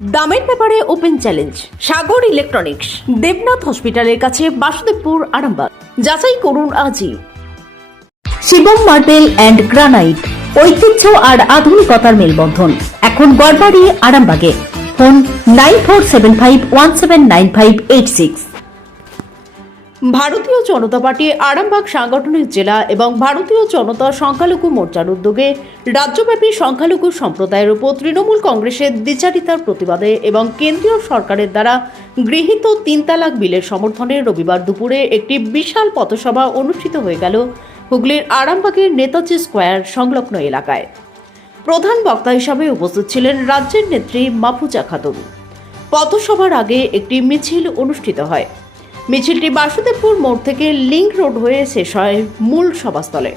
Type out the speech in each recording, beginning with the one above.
দামের ব্যাপারে open challenge, Sagar electronics, Debnath হসপিটালের কাছে বাসুদেবপুর, আরামবাগ। যাচাই করুন আজই। শিবম মার্বেল অ্যান্ড গ্রানাইট, ঐতিহ্য আর আধুনিকতার মেলবন্ধন। এখন গড়বাড়ি, আরামবাগে। Phone nine four seven five one seven nine five eight six. Bharatiya Janata party Arambagh সাংগঠনিক জেলা এবং ভারতীয় জনতা সংখ্যালঘু মোর্চার উদ্যোগে রাজ্যব্যাপী সংখ্যালঘু সম্প্রদায়ের উপর তৃণমূল কংগ্রেসের দ্বিচারিতার প্রতিবাদে এবং কেন্দ্রীয় সরকারের দ্বারা গৃহীত তিন তালাক বিলের সমর্থনে রবিবার দুপুরে একটি বিশাল পথসভা অনুষ্ঠিত হয়ে গেল হুগলির আরামবাগের নেতাজি স্কোয়ার সংলগ্ন এলাকায়। প্রধান বক্তা হিসাবে উপস্থিত ছিলেন রাজ্যের নেত্রী মাফুজা খাতুন। পথসভার আগে একটি মিছিল অনুষ্ঠিত হয়। মিছিলটি বাসুদেবপুর মোড় থেকে লিঙ্ক রোড হয়ে শেষ হয় মূল সভাস্থলে।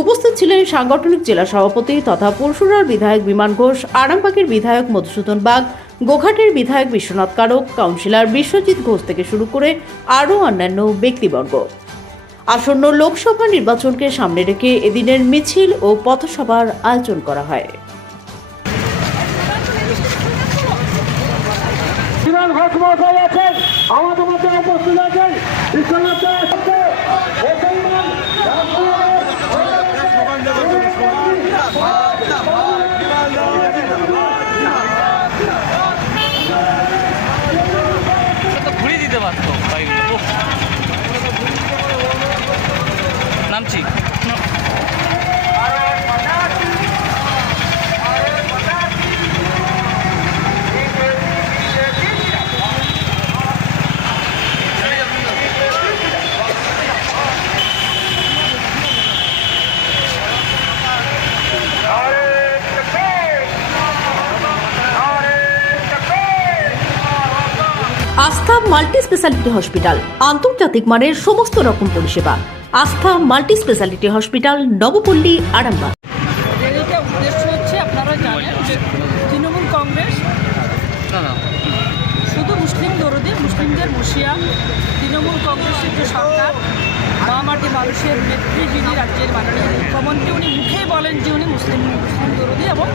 উপস্থিত ছিলেন সাংগঠনিক জেলা সভাপতি তথা পরশুরার বিধায়ক বিমান ঘোষ, আরামবাগের বিধায়ক মধুসূদন বাগ, গোঘাটের বিধায়ক বিশ্বনাথ কারক, কাউন্সিলর বিশ্বজিৎ ঘোষ থেকে শুরু করে আরও অন্যান্য ব্যক্তিবর্গ। আসন্ন লোকসভা নির্বাচনকে সামনে রেখে এদিনের মিছিল ও পথসভার আয়োজন করা হয়। ঘোষ মহাশয় আছেন। আমাদের মধ্যে উপস্থিত আছেন। বিশ্বনাথ আস্থা মাল্টি স্পেশালিটি হসপিটাল। আন্তর্জাতিক মানের সমস্ত রকম পরিষেবা। Astha multi speciality hospital, Nabapally, Arambagh. উদ্দেশ্য হচ্ছে, আপনারা তৃণমূল কংগ্রেস শুধু মুসলিম মুসলিমদের তৃণমূল রাজ্যের উনি মুখেই বলেন যে উনি মুসলিম মুসলিম দরদি এবং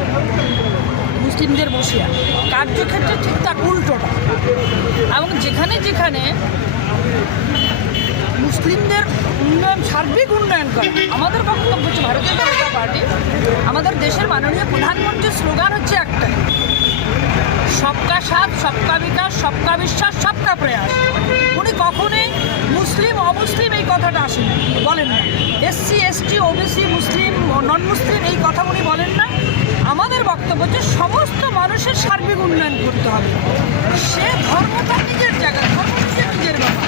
মুসলিমদের বসিয়া। কার্যক্ষেত্রে ঠিক তার উল্টোটা। এবং যেখানে যেখানে মুসলিমদের উন্নয়ন, সার্বিক উন্নয়ন করে, আমাদের বক্তব্য হচ্ছে ভারতীয় জনতা পার্টি। আমাদের দেশের মাননীয় প্রধানমন্ত্রীর স্লোগান হচ্ছে একটাই। সবকা সাথ, সবকা বিকাশ, সবকা বিশ্বাস, সবকা প্রয়াস। উনি কখনোই মুসলিম, অমুসলিম এই কথাটা আসেন বলেন না। SC, ST, OBC, Muslim non Muslim এই কথা উনি বলেন না। আমাদের বক্তব্য হচ্ছে সমস্ত মানুষের সার্বিক উন্নয়ন করতে হবে। সে ধর্ম তার নিজের জায়গা, ধর্ম নিজের নিজের ব্যাপার।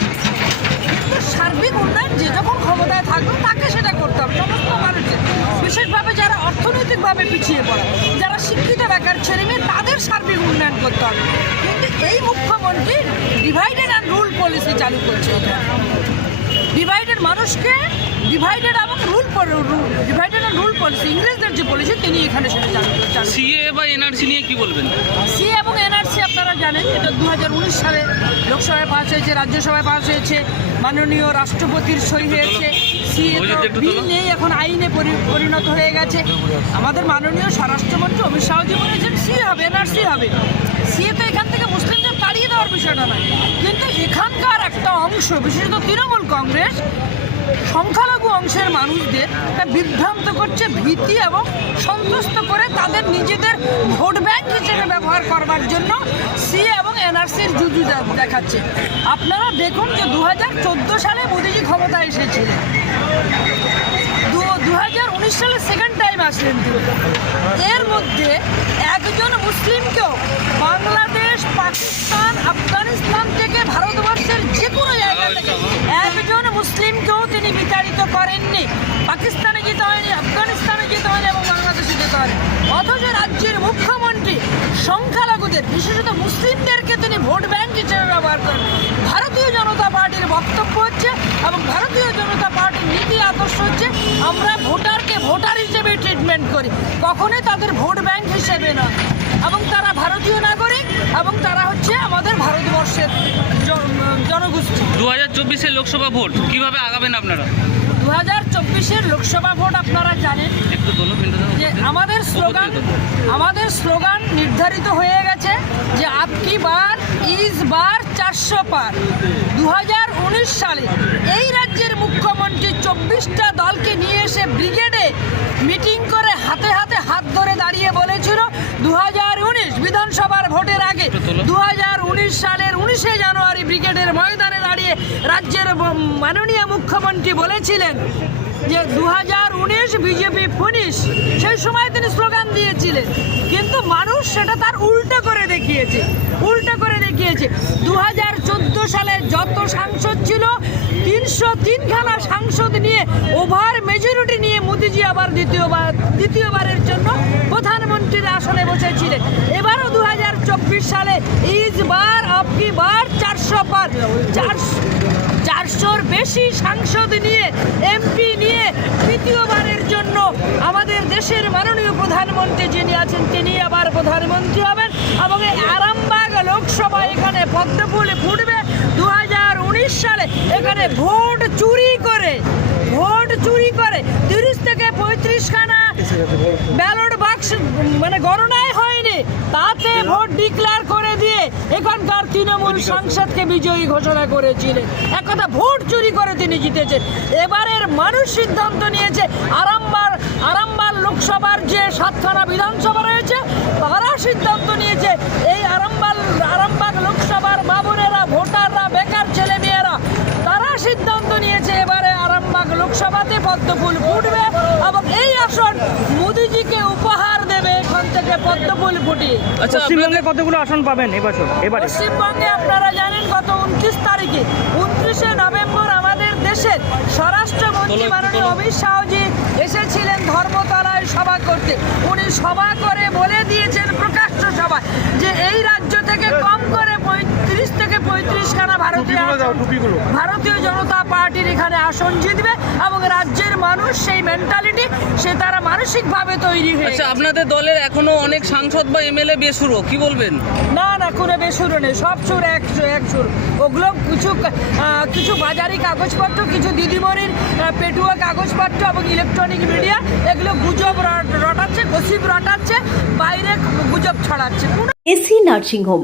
কিন্তু সার্বিক উন্নয়ন যে যখন ক্ষমতায় থাকবে, তাকে সেটা করতে হবে। সমস্ত মানুষের বিশেষভাবে যারা অর্থনৈতিকভাবে পিছিয়ে পড়ে, যারা শিক্ষিত বেকার ছেলে মেয়ে, তাদের সার্বিক উন্নয়ন করতে হবে। কিন্তু এই মুখ্যমন্ত্রী ডিভাইডেড অ্যান্ড রুল পলিসি চালু করছে ডিভাইডেড মানুষকে ডিভাইডেড এবং রুল ডিভাইডেড রুল পলিসি ইংরেজদের যে পলিসি তিনি এখানে সেটা চালু সিএ বা এনআরসি নিয়ে কি বলবেন? সি এবং এনআরসি আপনারা জানেন এটা দু সালে লোকসভায় পাস হয়েছে রাজ্যসভায় পাস হয়েছে মাননীয় রাষ্ট্রপতির সই হয়েছে। সি অভিজিৎ একটু বিল নেই এখন আইনে পরিণত হয়ে গেছে। আমাদের মাননীয় স্বরাষ্ট্রমন্ত্রী অমিত শাহজি বলেছেন সি হবে এনআরসি হবে। সি তো এখান থেকে মুসলিমদের তাড়িয়ে দেওয়ার বিষয়টা নয়। কিন্তু এখানকার একটা অংশ, বিশেষত তৃণমূল কংগ্রেস, সংখ্যালঘু অংশের মানুষদের বিভ্রান্ত করছে, ভীতি এবং সন্তুষ্ট করে তাদের নিজেদের ভোট ব্যাংক হিসেবে ব্যবহার করবার জন্য সি এবং এনআরসির জুজু দেখাচ্ছে। আপনারা দেখুন যে দু হাজার চোদ্দ সালে মোদিজি ক্ষমতায় এসেছিলেন। সালে সেকেন্ড টাইম আসলেন তিনি। এর মধ্যে একজন মুসলিমকেও বাংলাদেশ, পাকিস্তান, আফগানিস্তান থেকে ভারতবর্ষের যে কোনো জায়গা থেকে একজন মুসলিমকেও তিনি বিতাড়িত করেননি। পাকিস্তানে যেতে হয়নি, আফগানিস্তানে যেতে হয়নি এবং হয়নি অথচ রাজ্যের মুখ্যমন্ত্রী সংখ্যালঘুদের বিশেষত মুসলিমদেরকে তিনি ভোট ব্যাংক হিসেবে ব্যবহার করেন। ভারতীয় জনতা পার্টির বক্তব্য হচ্ছে এবং ভারতীয় জনতা পার্টির নীতি আদর্শ হচ্ছে আমরা ভোটারকে ভোটার হিসেবে ট্রিটমেন্ট করি। কখনোই তাদের ভোট ব্যাংক হিসেবে নয়। এবং তারা ভারতীয় নাগরিক এবং তারা হচ্ছে আমাদের ভারতবর্ষের জন- জনগোষ্ঠী। দু হাজার চব্বিশের লোকসভা ভোট কীভাবে আগাবেন আপনারা? দু হাজার চব্বিশের লোকসভা ভোট আপনারা জানেন আমাদের স্লোগান আমাদের স্লোগান নির্ধারিত হয়ে গেছে যে আপকি বার, ইজ বার, চারশো পার। দু সালে এই রাজ্যের মুখ্যমন্ত্রী চব্বিশটা দলকে নিয়ে এসে ব্রিগেডে মিটিং করে হাতে হাতে হাত ধরে দাঁড়িয়ে বলেছিল দু হাজার উনিশ বিধানসভার ভোটের আগে দু হাজার উনিশ সালের উনিশে জানুয়ারি ব্রিগেডের ময়দানে দাঁড়িয়ে রাজ্যের মাননীয় মুখ্যমন্ত্রী বলেছিলেন যে দু হাজার উনিশ বিজেপি পুলিশ, সেই সময় তিনি স্লোগান দিয়েছিলেন। কিন্তু মানুষ সেটা তার উল্টো করে দেখিয়েছে, উল্টো করে দেখিয়েছে। দু হাজার চোদ্দ সালে যত সাংসদ ছিল, তিনশো তিনখানা সাংসদ নিয়ে, ওভার মেজরিটি নিয়ে মোদিজি আবার দ্বিতীয়বার, দ্বিতীয়বারের জন্য প্রধানমন্ত্রীর আসনে বসেছিলেন। এবারও দু হাজার চব্বিশ সালে ইজ বার আপকি বার চারশো পার, চারশো চারশোর বেশি সাংসদ নিয়ে, এমপি নিয়ে তৃতীয়বারের জন্য আমাদের দেশের মাননীয় প্রধানমন্ত্রী যিনি আছেন, তিনি আবার প্রধানমন্ত্রী হবেন এবং এই আরামবাগ লোকসভা এখানে পদ্মফুল ফুটবে দু হাজার উনিশ সালে। এখানে ভোট চুরি করে, ভোট চুরি করে তিরিশ থেকে পঁয়ত্রিশ খানা ব্যালট বাক্স মানে গণনায় তাতে ভোট ডিক্লেয়ার করে দিয়ে এখানকার তৃণমূল সাংসদকে বিজয়ী ঘোষণা করেছিলেন। এক কথা ভোট চুরি করে তিনি জিতেছেন। এবারের মানুষ সিদ্ধান্ত নিয়েছে আরামবার আরামবার লোকসভার যে সাতখানা বিধানসভা রয়েছে তারা সিদ্ধান্ত নিয়েছে এই আরামবাগ আরামবাগ লোকসভার বাবুনেরা ভোটাররা বেকার ছেলে মেয়েরা তারা সিদ্ধান্ত নিয়েছে এবারে আরামবাগ লোকসভাতে পদ্মফুল ফুটবে। পদ্মফুল ফুটিয়ে আচ্ছা পশ্চিমবঙ্গে কতগুলো আসন পাবেন এবছর? এবারে। পশ্চিমবঙ্গে আপনারা জানেন গত উনত্রিশ তারিখে উনত্রিশে নভেম্বর আমাদের দেশের স্বরাষ্ট্রমন্ত্রী মাননীয় অমিত শাহজি এসেছিলেন ধর্মতলায় সভা করতে। উনি সভা করে বলে দিয়েছেন প্রকাশ্য সভায় যে এই রাজ্য থেকে কম করে পঁয়ত্রিশ থেকে পঁয়ত্রিশ খানা ভারতীয় ভারতীয় জনতা পার্টির এখানে আসন জিতবে এবং রাজ্যের মানুষ সেই মেন্টালিটি সে তারা মানসিকভাবে তৈরি হয়ে আচ্ছা আপনাদের দলের এখনও অনেক সাংসদ বা এমএলএ বেসুরো কি বলবেন? না না কোনো বেসুর নেই সব সুর এক সুর এক সুর ওগুলো কিছু কিছু বাজারি কাগজপত্র কিছু দিদিমণির পেটুয়া কাগজপত্র এবং ইলেকট্রনিক মিডিয়া এগুলো গুজব রট- রটাচ্ছে গসিপ রটাচ্ছে বাইরে গুজব ছড়াচ্ছে। কোনো এসি নার্সিংহোম